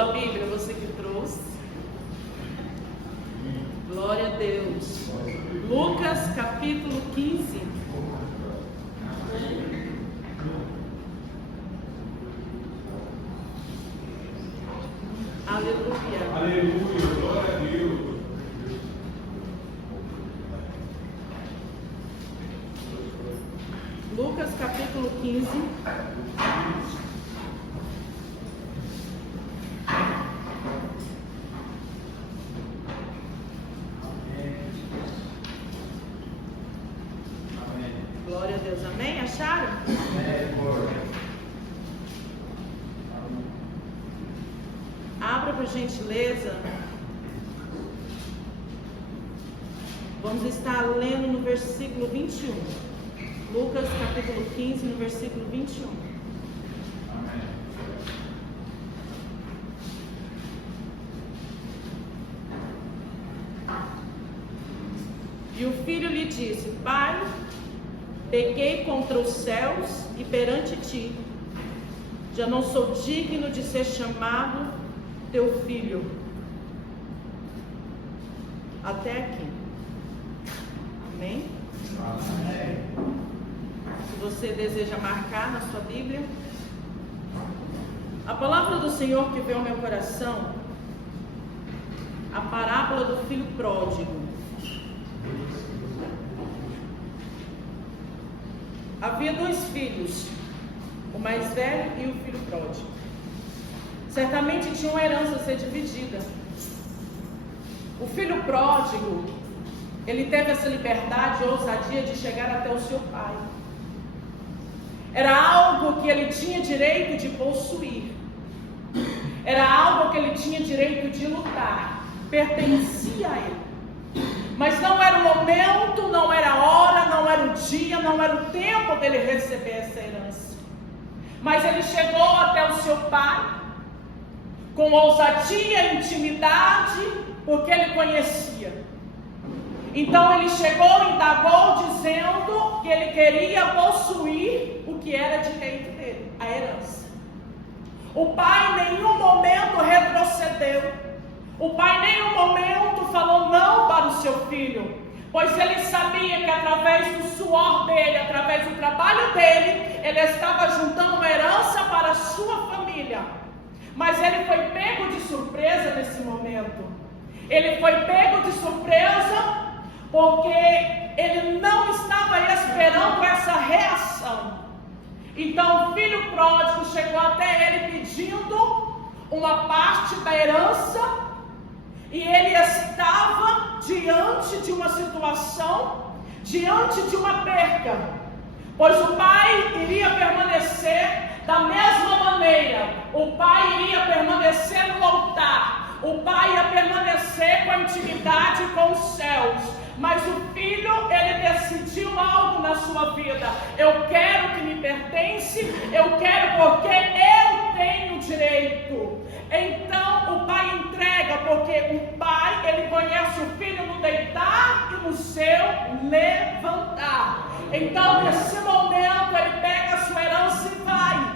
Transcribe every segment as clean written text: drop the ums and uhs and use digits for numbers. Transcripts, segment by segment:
sua Bíblia, você que trouxe. Glória a Deus. Lucas capítulo 15. Aleluia. Aleluia, glória a Deus. Lucas capítulo 15. Glória a Deus, amém? Acharam? Abra por gentileza. Vamos estar lendo no versículo 21. Lucas capítulo 15, no versículo 21. Amém. E o filho lhe disse: Pai, pequei contra os céus e perante ti. Já não sou digno de ser chamado teu filho. Até aqui. Amém? Amém. Se você deseja marcar na sua Bíblia, a palavra do Senhor que veio ao meu coração, a parábola do filho pródigo. Havia dois filhos, o mais velho e o filho pródigo. Certamente tinha uma herança a ser dividida. O filho pródigo, ele teve essa liberdade e ousadia de chegar até o seu pai. Era algo que ele tinha direito de possuir. Era algo que ele tinha direito de lutar. Pertencia a ele. Mas não era o momento, não era a hora, não era o dia, não era o tempo dele receber essa herança. Mas ele chegou até o seu pai com ousadia e intimidade, porque ele conhecia. Então ele chegou e indagou, dizendo que ele queria possuir o que era direito dele, a herança. O pai em nenhum momento retrocedeu. O pai em nenhum momento falou não para o seu filho, pois ele sabia que através do suor dele, através do trabalho dele, ele estava juntando uma herança para a sua família. Mas ele foi pego de surpresa nesse momento. Ele foi pego de surpresa porque ele não estava esperando essa reação. Então o filho pródigo chegou até ele pedindo uma parte da herança. E ele estava diante de uma situação, diante de uma perca, pois o pai iria permanecer da mesma maneira. O pai iria permanecer no altar, o pai ia permanecer com a intimidade com os céus. Mas o filho, ele decidiu algo na sua vida. Eu quero o que me pertence, eu quero porque eu tenho direito. Então o pai entrega, porque o pai, ele conhece o filho no deitar e no seu levantar. Então nesse momento ele pega a sua herança e vai.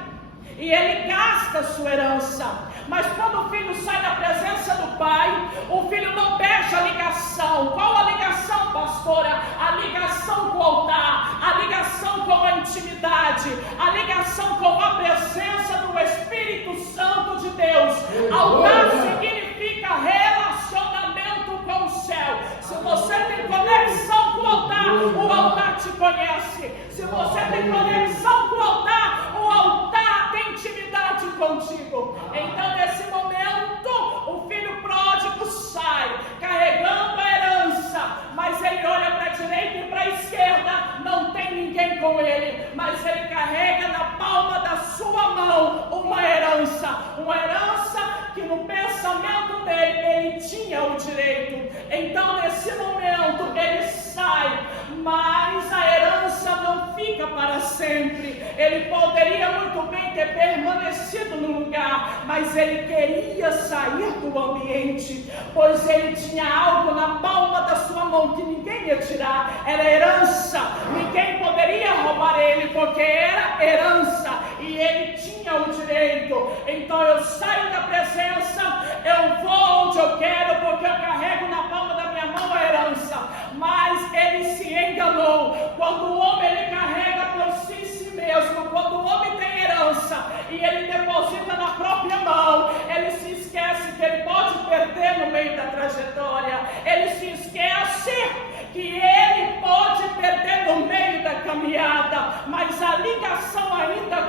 E ele gasta a sua herança. Mas quando o filho sai da presença do pai, o filho não perde a ligação. Qual a ligação, pastora? A ligação com o altar, a ligação com a intimidade, a ligação com a presença do Espírito Santo de Deus. Altar significa relacionamento com o céu. Se você tem conexão com o altar te conhece. Se você tem conexão com o altar tem intimidade contigo. Então nesse momento o filho pródigo sai carregando a herança, mas ele olha para a direita e para a esquerda, não tem ninguém com ele, mas ele carrega na palma da sua mão uma herança que no pensamento dele ele tinha o direito. Então nesse momento ele sai, mas a herança não fica para sempre. Ele poderia muito bem ter permanecido no lugar, mas ele queria sair do ambiente, pois ele tinha algo na palma da sua mão que ninguém ia tirar. Era herança, ninguém poderia roubar ele, porque era herança e ele tinha o direito. Então eu saio da presença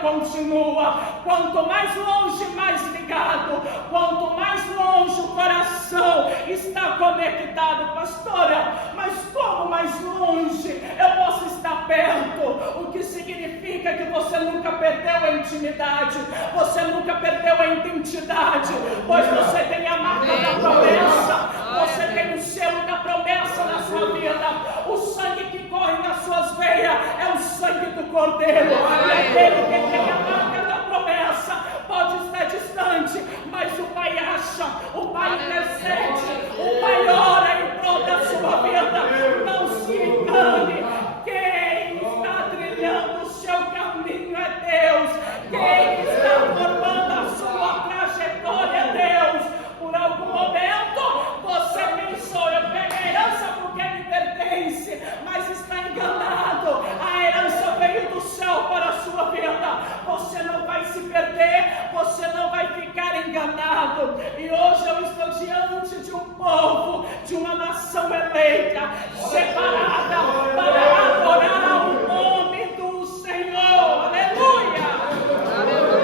continua. Quanto mais longe, mais ligado. Quanto mais longe o coração está conectado. Pastora, mas como mais longe? Eu posso estar perto. O que significa que você nunca perdeu a intimidade. Você nunca perdeu a identidade. Pois você tem a marca da promessa. Você tem o selo da promessa na sua vida. O sangue que corre nas suas veias é o sangue do Cordeiro. E aquele que tem a marca da promessa pode estar distante, mas o Pai acha, o Pai intercede, o Pai ora em prol da sua vida. Não se engane. Quem está trilhando o seu caminho é Deus. Quem está formando a sua trajetória é Deus. Por algum momento você pensou, eu pego a herança porque me pertence, mas está enganado. A herança veio do céu para a sua vida. Você não vai se perder, você não vai ficar enganado. E hoje eu estou diante de um povo, de uma nação eleita, separada para adorar o nome do Senhor. Aleluia!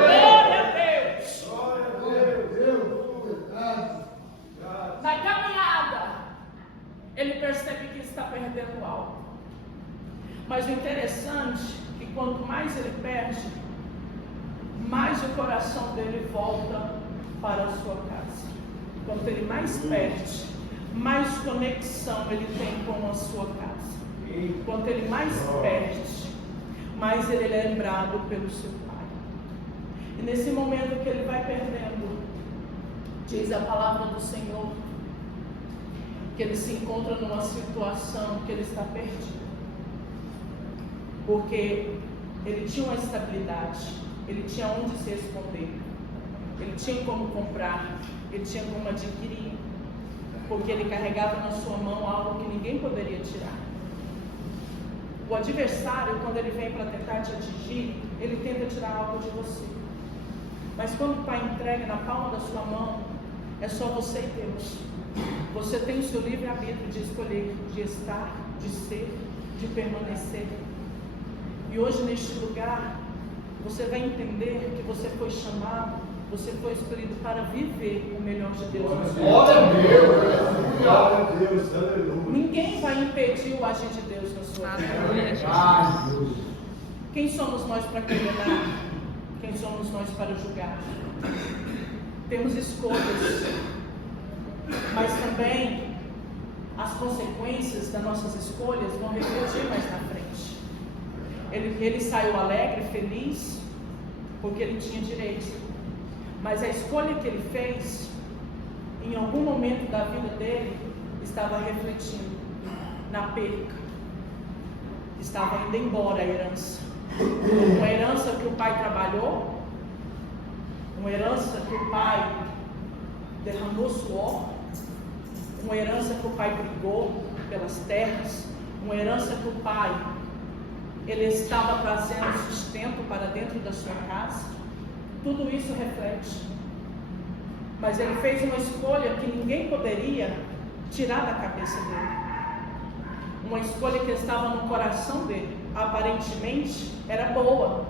Glória a Deus! Na caminhada, ele percebe que está perdendo algo. Mas o interessante é que quanto mais ele perde, mais o coração dele volta para a sua casa. Quanto ele mais perde, mais conexão ele tem com a sua casa. Quanto ele mais perde, mais ele é lembrado pelo seu pai. E nesse momento que ele vai perdendo, diz a palavra do Senhor, que ele se encontra numa situação que ele está perdido. Porque ele tinha uma estabilidade, ele tinha onde se esconder, ele tinha como comprar, ele tinha como adquirir, porque ele carregava na sua mão algo que ninguém poderia tirar. O adversário, quando ele vem para tentar te atingir, ele tenta tirar algo de você. Mas quando o Pai entrega na palma da sua mão, é só você e Deus. Você tem o seu livre-arbítrio de escolher, de estar, de ser, de permanecer. E hoje neste lugar, você vai entender que você foi chamado, você foi escolhido para viver o melhor de Deus na sua vida. Glória a Deus, aleluia. Ninguém vai impedir o agir de Deus na sua vida. Quem somos nós para condenar? Quem somos nós para julgar? Temos escolhas, mas também as consequências das nossas escolhas vão refletir mais na frente. Ele saiu alegre, feliz, porque ele tinha direito. Mas a escolha que ele fez, em algum momento da vida dele, estava refletindo na perca. Estava indo embora a herança. Uma herança que o pai trabalhou, uma herança que o pai derramou suor, uma herança que o pai brigou pelas terras, uma herança que o pai ele estava trazendo sustento para dentro da sua casa. Tudo isso reflete. Mas ele fez uma escolha que ninguém poderia tirar da cabeça dele. Uma escolha que estava no coração dele. Aparentemente era boa.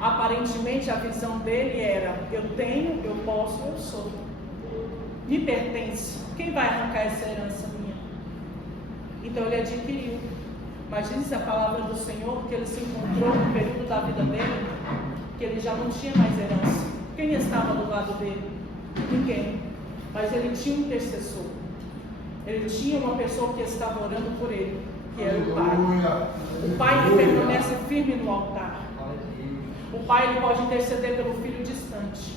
Aparentemente a visão dele era: eu tenho, eu posso, eu sou. Me pertence. Quem vai arrancar essa herança minha? Então ele adquiriu. Mas diz a palavra do Senhor que ele se encontrou no período da vida dele que ele já não tinha mais herança. Quem estava do lado dele? Ninguém. Mas ele tinha um intercessor. Ele tinha uma pessoa que estava orando por ele, que era o Pai. O Pai que permanece firme no altar. O Pai ele pode interceder pelo filho distante.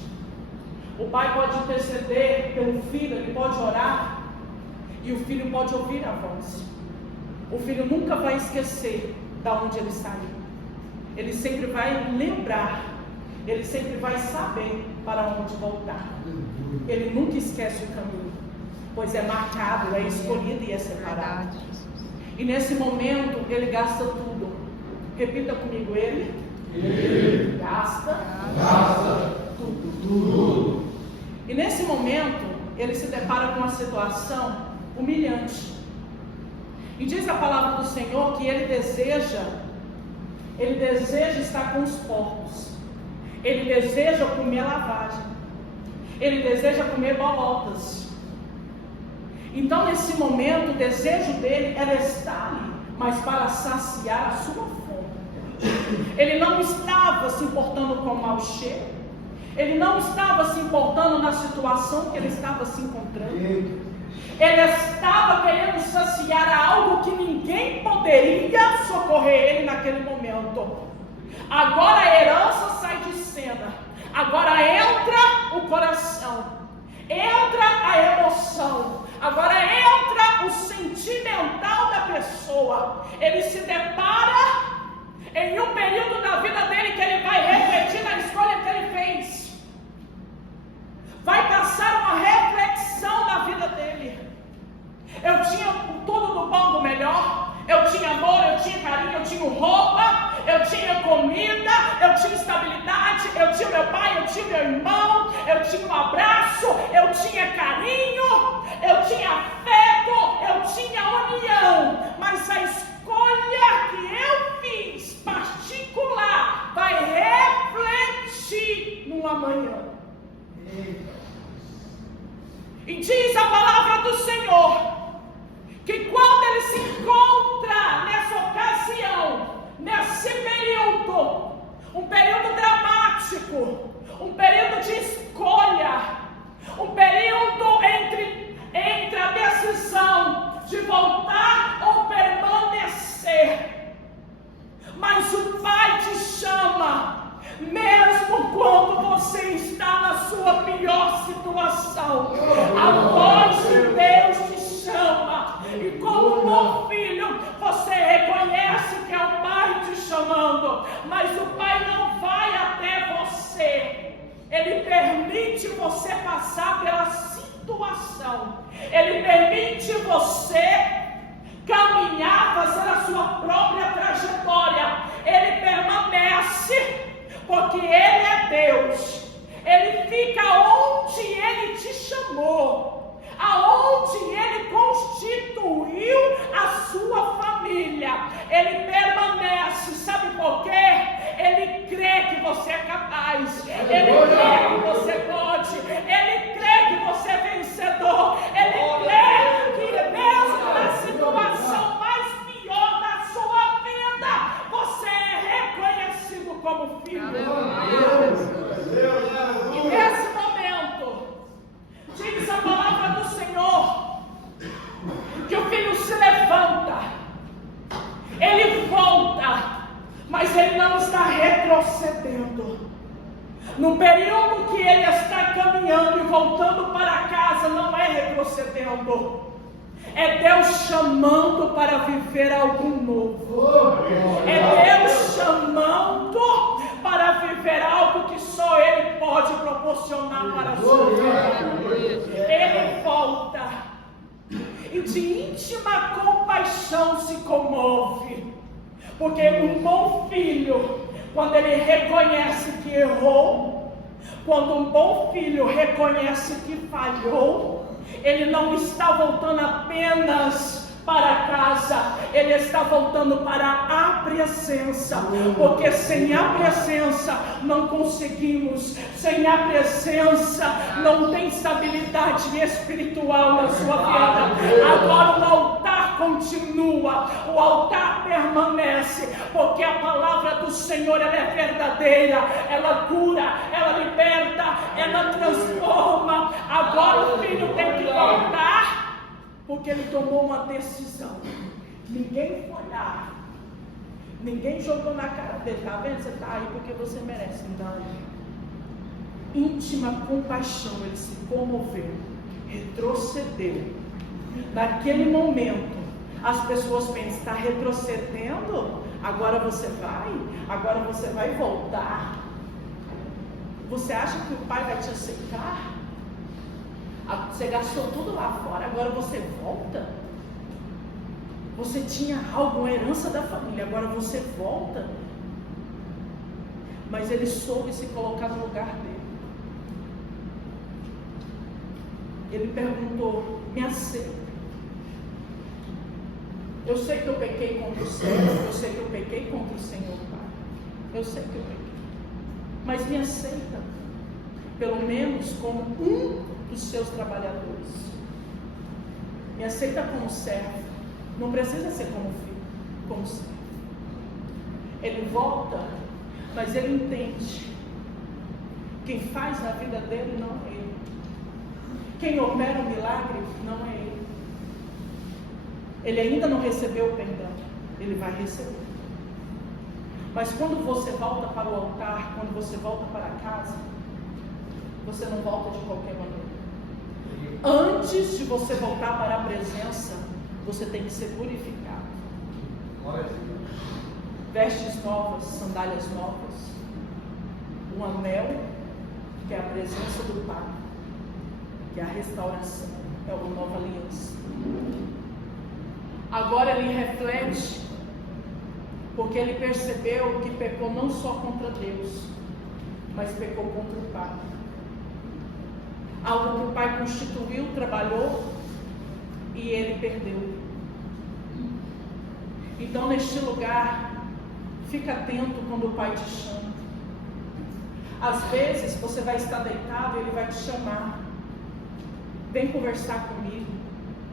O Pai pode interceder pelo filho, ele pode orar e o filho pode ouvir a voz. O filho nunca vai esquecer de onde ele saiu. Ele sempre vai lembrar. Ele sempre vai saber para onde voltar. Ele nunca esquece o caminho, pois é marcado, é escolhido e é separado. E nesse momento ele gasta tudo. Repita comigo: ele gasta tudo. E nesse momento ele se depara com uma situação humilhante. E diz a palavra do Senhor que ele deseja estar com os porcos. Ele deseja comer lavagem. Ele deseja comer bolotas. Então, nesse momento, o desejo dele era estar ali, mas para saciar a sua fome. Ele não estava se importando com o mau cheiro. Ele não estava se importando na situação que ele estava se encontrando. Ele estava querendo saciar algo que ninguém poderia socorrer ele naquele momento. Agora a herança sai de cena. Agora entra o coração. Entra a emoção. Agora entra o sentimental da pessoa. Ele se depara em um período da vida dele que ele vai refletir na escolha que ele fez. Vai passar uma reflexão da vida dele. Eu tinha tudo do bom, do melhor. Eu tinha amor, eu tinha carinho, eu tinha roupa, eu tinha comida, eu tinha estabilidade, eu tinha meu pai, eu tinha meu irmão, eu tinha um abraço, eu tinha carinho, eu tinha afeto, eu tinha união. Mas a escolha que eu fiz particular vai refletir no amanhã. E diz a palavra do Senhor que quando ele se encontra nessa ocasião, nesse período, um período dramático, um período de escolha, um período entre a decisão de voltar ou permanecer, mas o Pai te chama, mesmo quando você está na sua pior situação. A voz de Deus te chama. E como um bom filho, você reconhece que é o Pai te chamando, mas o Pai não vai até você. Ele permite você passar pela situação. Ele permite você caminhar, fazer a sua própria trajetória. Ele permanece, porque Ele é Deus. Ele fica onde Ele te chamou, aonde Ele constituiu a sua família. Ele permanece, sabe por quê? Ele crê que você é capaz, Ele crê que você pode, Ele crê que você é vencedor, Ele crê que mesmo na situação mais pior da sua vida, você é reconhecido como filho. E nesse momento, diz a palavra do Senhor que o filho se levanta, ele volta, mas ele não está retrocedendo. No período que ele está caminhando e voltando para casa, não é retrocedendo, é Deus chamando para viver algo novo. É Deus chamando para viver algo que só Ele pode proporcionar para a sua vida. Ele volta e de íntima compaixão se comove, porque um bom filho, quando ele reconhece que errou, quando um bom filho reconhece que falhou, ele não está voltando apenas para casa, ele está voltando para a presença, porque sem a presença não conseguimos, sem a presença não tem estabilidade espiritual na sua vida. Agora o altar continua, o altar permanece, porque a palavra do Senhor ela é verdadeira, ela cura, ela liberta, ela transforma. Agora o filho tem que voltar, porque ele tomou uma decisão. Ninguém foi lá, ninguém jogou na cara dele, tá vendo? Você está aí porque você merece. Não. Íntima compaixão, ele se comoveu, retrocedeu. Naquele momento, as pessoas pensam: está retrocedendo? Agora você vai voltar. Você acha que o pai vai te aceitar? Você gastou tudo lá fora, agora você volta? Você tinha algo, uma herança da família, agora você volta? Mas ele soube se colocar no lugar dele. Ele perguntou: me aceita? Eu sei que eu pequei contra o céu, eu sei que eu pequei contra o Senhor, Pai. Eu sei que eu pequei. mas me aceita, pelo menos como um dos seus trabalhadores. Me aceita como servo, não precisa ser como filho, como servo. Ele volta, mas ele entende, quem faz na vida dele não é ele, quem opera o milagre não é ele. Ele ainda não recebeu o perdão, ele vai receber. Mas quando você volta para o altar, quando você volta para casa, você não volta de qualquer maneira. Antes de você voltar para a presença, você tem que ser purificado. Vestes novas, sandálias novas, um anel, que é a presença do Pai, que é a restauração, é uma nova aliança. Agora ele reflete, porque ele percebeu que pecou não só contra Deus, mas pecou contra o Pai. Algo que o Pai constituiu, trabalhou, e ele perdeu. Então, neste lugar, fica atento quando o Pai te chama. Às vezes, você vai estar deitado e Ele vai te chamar. Vem conversar comigo.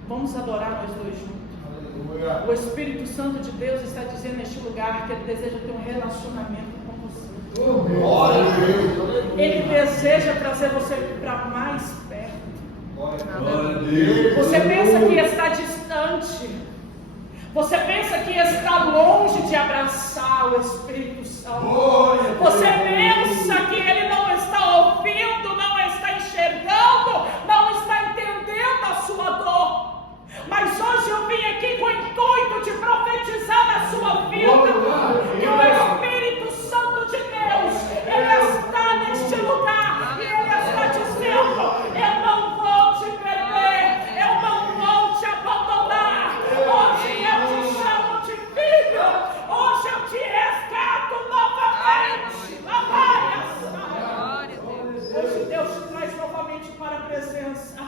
Vamos adorar nós dois juntos. Aleluia. O Espírito Santo de Deus está dizendo neste lugar que Ele deseja ter um relacionamento com você. Ele deseja trazer você para mais perto. Você pensa que está distante. Você pensa que está longe de abraçar o Espírito Santo. Você pensa que Ele não está ouvindo, não está enxergando, não está entendendo a sua dor. Mas hoje eu vim aqui com o intuito de profetizar na sua vida que o Espírito Santo de Deus, Ele está neste lugar e Ele está dizendo: eu não vou te perder, eu não vou te abandonar. Hoje eu te chamo de filho, hoje eu te resgato novamente. Hoje Deus te traz novamente para a presença.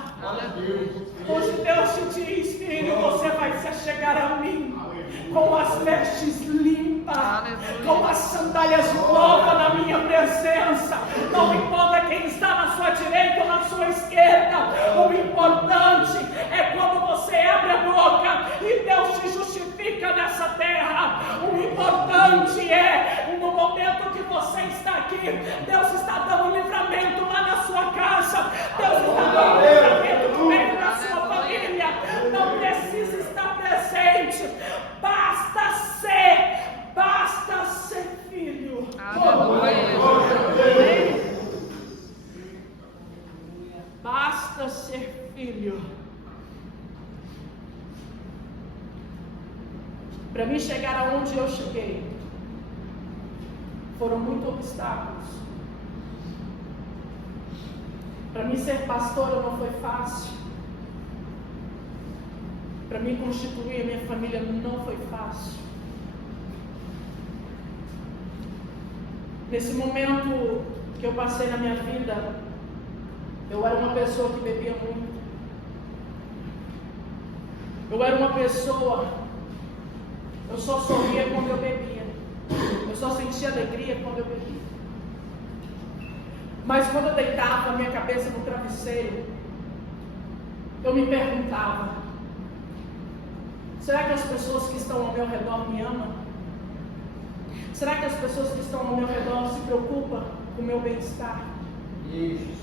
Hoje Deus te diz: filho, você vai se achegar a mim com as vestes limpas, com as sandálias novas na minha presença. Não importa quem está na sua direita ou na sua esquerda, o importante é quando você abre a boca e Deus te justifica nessa terra. O importante é, no momento que você está aqui, Deus está dando livramento lá na sua casa, Deus está dando livramento no meio da sua família. Não precisa estar presente, basta ser filho. Basta ser filho. Para mim chegar aonde eu cheguei, foram muitos obstáculos. Para mim ser pastora não foi fácil. Para mim constituir a minha família não foi fácil. Nesse momento que eu passei na minha vida, eu era uma pessoa que bebia muito. Eu era uma pessoa, eu só sorria quando eu bebia. Eu só sentia alegria quando eu bebia. Mas quando eu deitava a minha cabeça no travesseiro, eu me perguntava: será que as pessoas que estão ao meu redor me amam? Será que as pessoas que estão ao meu redor se preocupam com o meu bem-estar? Isso.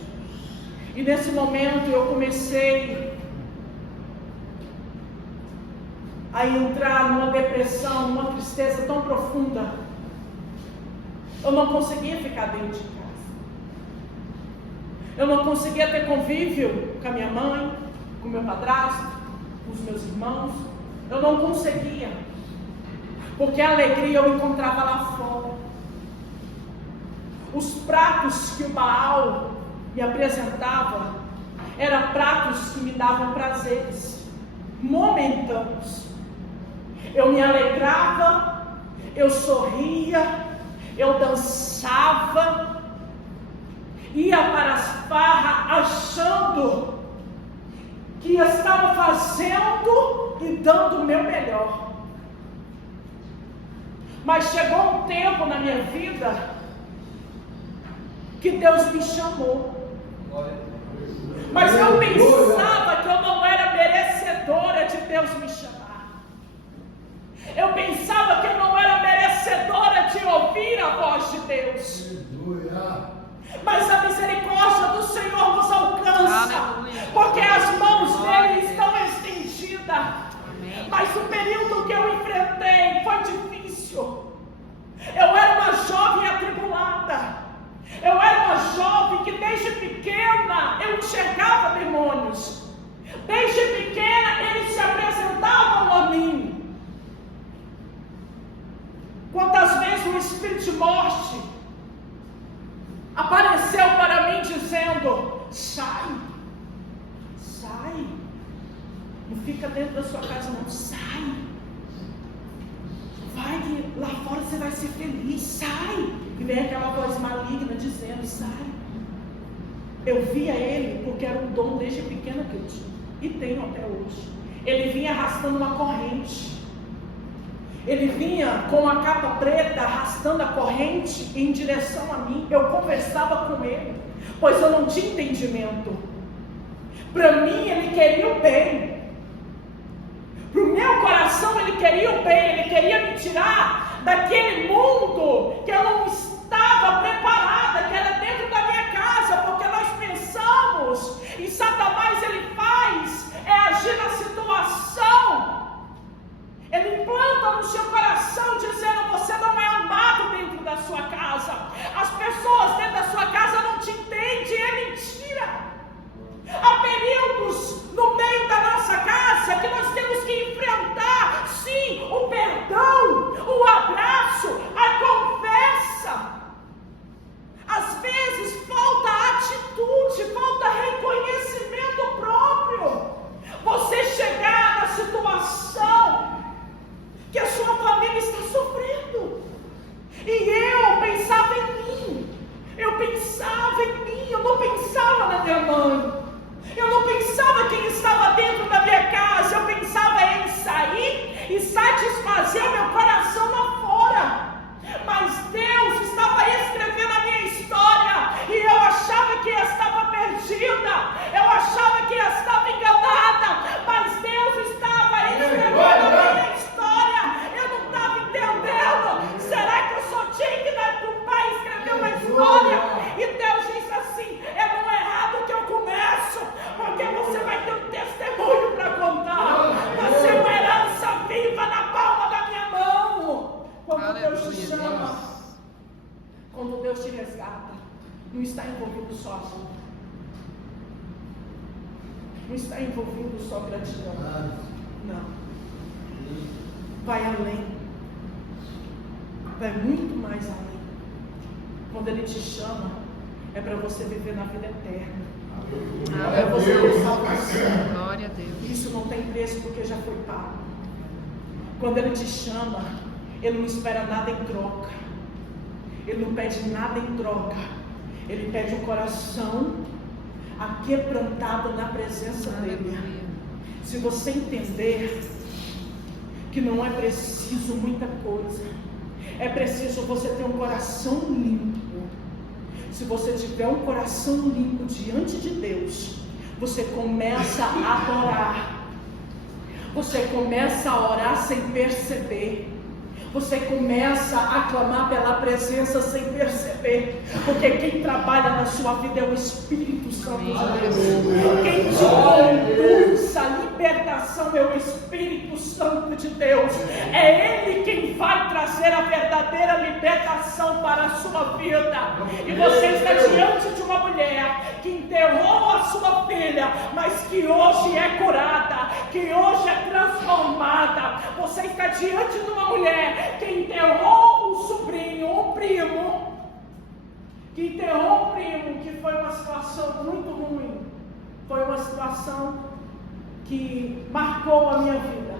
E nesse momento eu comecei a entrar numa depressão, numa tristeza tão profunda. Eu não conseguia ficar dentro de casa. Eu não conseguia ter convívio com a minha mãe, com o meu padrasto, com os meus irmãos. Eu não conseguia, porque a alegria eu encontrava lá fora. Os pratos que o Baal me apresentava eram pratos que me davam prazeres momentâneos. Eu me alegrava, eu sorria, eu dançava, ia para as farras achando que estava fazendo e dando o meu melhor. Mas chegou um tempo na minha vida que Deus me chamou. Mas eu pensava que eu não era merecedora de Deus me chamar. Eu pensava que eu não era merecedora de ouvir a voz de Deus. Mas a misericórdia do Senhor nos alcança, porque as mãos dele estão estendidas. Mas o período que eu enfrentei foi difícil. Eu era uma jovem atribulada. Eu era uma jovem que desde pequena eu enxergava demônios. Desde pequena eles se apresentavam a mim. Quantas vezes o espírito de morte apareceu para mim dizendo: sai, sai, não fica dentro da sua casa não, sai, vai que lá fora você vai ser feliz, sai. E vem aquela voz maligna dizendo: sai. Eu via ele porque era um dom desde pequena que eu tinha, e tenho até hoje. Ele vinha arrastando uma corrente. Ele vinha com a capa preta arrastando a corrente em direção a mim. Eu conversava com ele, pois eu não tinha entendimento. Para mim ele queria o bem. Para o meu coração ele queria o bem. Ele queria me tirar daquele mundo que eu não estava preparada, que era dentro da minha casa. Porque nós pensamos, e Satanás ele faz agir na situação. Ele implanta no seu coração dizendo: você não é amado dentro da sua casa. As pessoas dentro da sua casa não te entendem, é mentira. Há períodos no meio da nossa casa que nós temos que enfrentar, sim, o perdão, o abraço, a conversa. Às vezes falta atitude, falta reconhecimento próprio. Você chegar na situação que a sua família está sofrendo, e eu pensava em mim, eu não pensava na minha mãe, eu não pensava quem estava dentro da minha casa, eu pensava em sair e satisfazer o meu coração lá fora. Mas Deus estava escrevendo a minha história, e eu achava que eu estava perdida, eu achava que eu estava enganada, mas Deus estava escrevendo a minha história. Eu não estava entendendo. Será que eu sou digna de um pai escrever uma história? E Deus disse assim: é no errado que eu começo, porque você vai ter um testemunho para contar. Você é uma herança viva na palma da minha mão. Quando Deus te chama, quando Deus te resgata, não está envolvido só amor, não está envolvido só gratidão, não, vai além, vai muito mais além. Quando Ele te chama, é para você viver na vida eterna, é para você ter salvação. Glória a Deus. Isso não tem preço porque já foi pago. Quando Ele te chama, Ele não espera nada em troca. Ele não pede nada em troca. Ele pede um coração aquebrantado na presença dEle. Se você entender que não é preciso muita coisa, é preciso você ter um coração limpo. Se você tiver um coração limpo diante de Deus, você começa a adorar. Você começa a orar sem perceber. Você começa a clamar pela presença sem perceber. Porque quem trabalha na sua vida é o Espírito Santo de Deus. Quem te conduz à libertação é o Espírito Santo de Deus. É Ele quem vai trazer a verdadeira libertação para a sua vida. E você está diante de uma mulher que enterrou a sua filha, mas que hoje é curada, que hoje é transformada. Você está diante de uma mulher que enterrou um sobrinho, um primo, que foi uma situação muito ruim, foi uma situação que marcou a minha vida,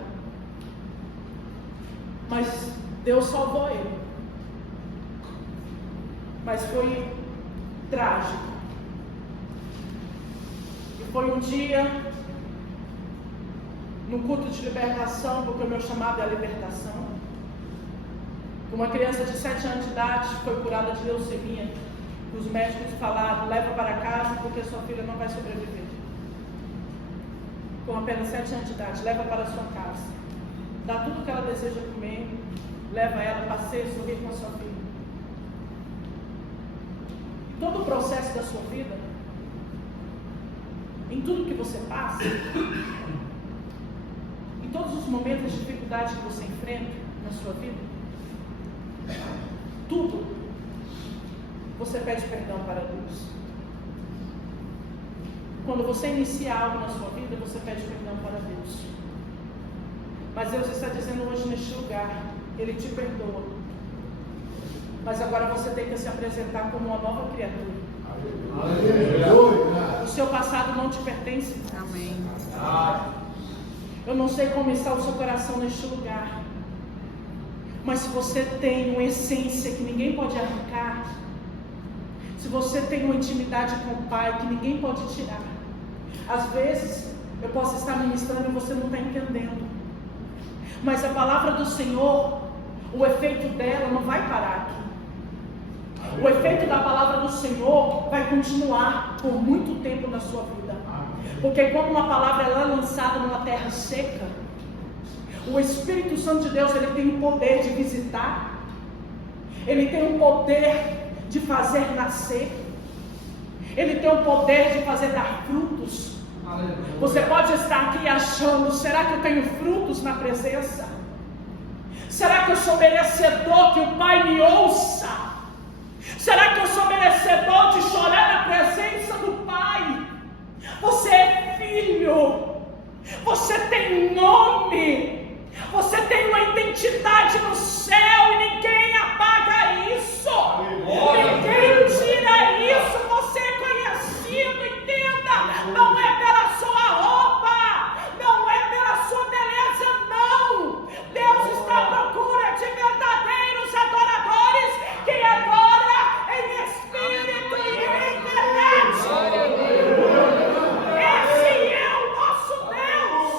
mas Deus salvou ele, mas foi trágico. E foi um dia no culto de libertação, porque o meu chamado é a libertação. Uma criança de 7 anos de idade foi curada de leucemia. Os médicos falaram, leva para casa porque sua filha não vai sobreviver. Com apenas 7 anos de idade, leva para sua casa. Dá tudo que ela deseja comer, leva ela, passeia, sorrir com a sua filha. E todo o processo da sua vida, em tudo que você passa, em todos os momentos de dificuldade que você enfrenta na sua vida, tudo, você pede perdão para Deus. Quando você inicia algo na sua vida, você pede perdão para Deus. Mas Deus está dizendo hoje neste lugar, Ele te perdoa. Mas agora você tem que se apresentar como uma nova criatura. O seu passado não te pertence. Amém. Eu não sei como está o seu coração neste lugar. Mas se você tem uma essência que ninguém pode arrancar, se você tem uma intimidade com o Pai que ninguém pode tirar, às vezes eu posso estar ministrando e você não está entendendo, mas a palavra do Senhor, o efeito dela não vai parar aqui. O efeito da palavra do Senhor vai continuar por muito tempo na sua vida. Porque quando uma palavra ela é lançada numa terra seca, o Espírito Santo de Deus, ele tem o poder de visitar, ele tem o poder de fazer nascer, ele tem o poder de fazer dar frutos. Você pode estar aqui achando, será que eu tenho frutos na presença? Será que eu sou merecedor que o Pai me ouça? Será que eu sou merecedor de chorar na presença do Pai? Você é filho, você tem nome, você tem uma identidade no céu e ninguém apaga isso, ninguém tira isso. Você é conhecido, entenda, não é pela sua roupa, não é pela sua beleza, não. Deus está à procura de verdadeiros adoradores que adoram em espírito e em verdade. Esse é o nosso Deus.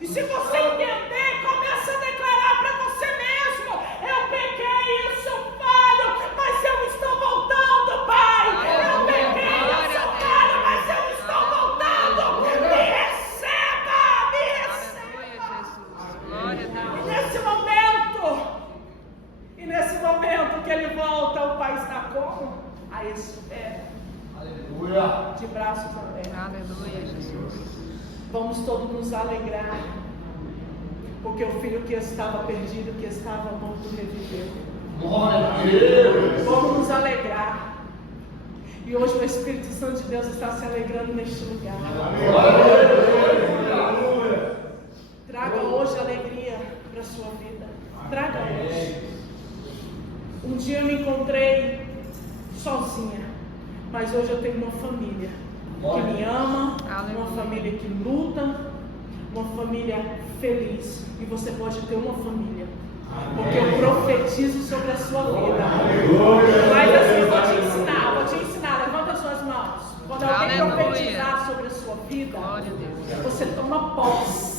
E se você entender, comece a declarar para você mesmo: eu pequei, eu sou falho, mas eu estou voltando, Pai. Eu pequei, eu sou falho, mas eu estou voltando. Me receba, me receba. E nesse momento que ele volta, o Pai está como? A espera. Aleluia. De braços abertos. Aleluia, Jesus. Vamos todos nos alegrar, porque o filho que estava perdido, que estava morto, reviveu. Glória a Deus. Vamos nos alegrar. E hoje o Espírito Santo de Deus está se alegrando neste lugar. Aleluia. Traga hoje alegria para a sua vida. Traga hoje. Um dia eu me encontrei sozinha, mas hoje eu tenho uma família que me ama, uma família que luta, uma família feliz. E você pode ter uma família, porque eu profetizo sobre a sua vida. Mas assim, vou te ensinar, levanta suas mãos. Quando alguém profetizar sobre a sua vida, você toma posse.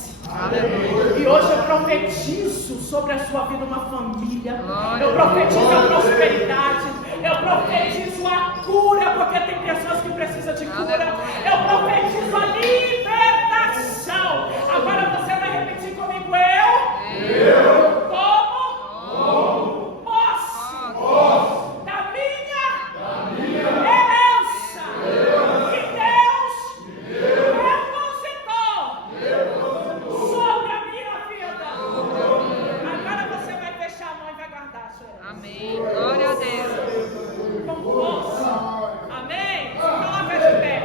E hoje eu profetizo sobre a sua vida uma família. Eu profetizo a prosperidade. Eu profetizo a cura, porque tem pessoas que precisam de cura. Eu profetizo a libertação. Agora você vai repetir comigo: eu tomo posse da minha herança que Deus depositou sobre a minha vida. Agora você vai fechar a mão e vai guardar a sua herança. Amém. Glória a Deus. Com força. Amém? Coloca de pé.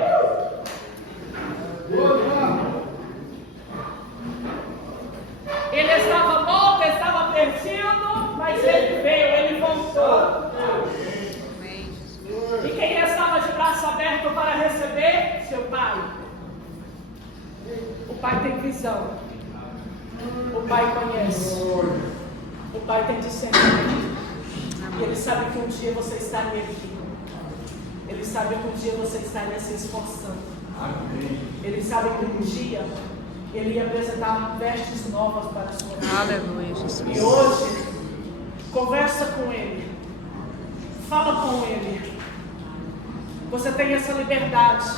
Ele estava morto, estava perdido, mas ele veio, ele voltou. Amém, Jesus. E quem estava de braço aberto para receber? Seu pai. O pai tem visão. O pai conhece. O pai tem discernimento. E ele sabe que um dia você está nele. Ele sabe que um dia você está se esforçando. Ele sabe que um dia ele ia apresentar vestes novas para a sua vida. Aleluia, Jesus. E hoje, conversa com ele. Fala com Ele. Você tem essa liberdade.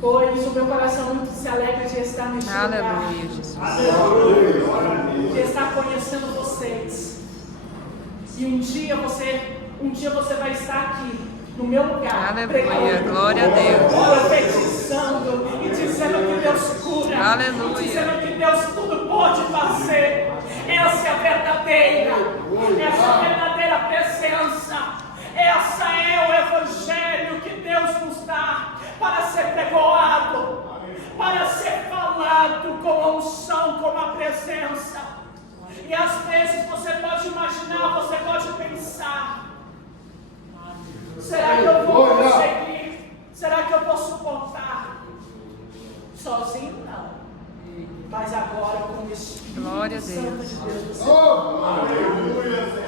Pois o meu coração muito se alegra de estar neste lugar. Aleluia, Jesus. De estar conhecendo vocês. E um dia você vai estar aqui, no meu lugar. Aleluia, glória a Deus. Profetizando e dizendo que Deus cura. Aleluia. Dizendo que Deus tudo pode fazer. Essa é a verdadeira. Essa é a verdadeira presença. Essa é o Evangelho que Deus nos dá para ser pregoado, para ser falado com a unção, com a presença. E às vezes você pode imaginar, você pode pensar: será que eu vou conseguir? Será que eu vou suportar? Sozinho não. Mas agora com o Espírito Glória a Santo Deus. de Deus. Aleluia, Senhor.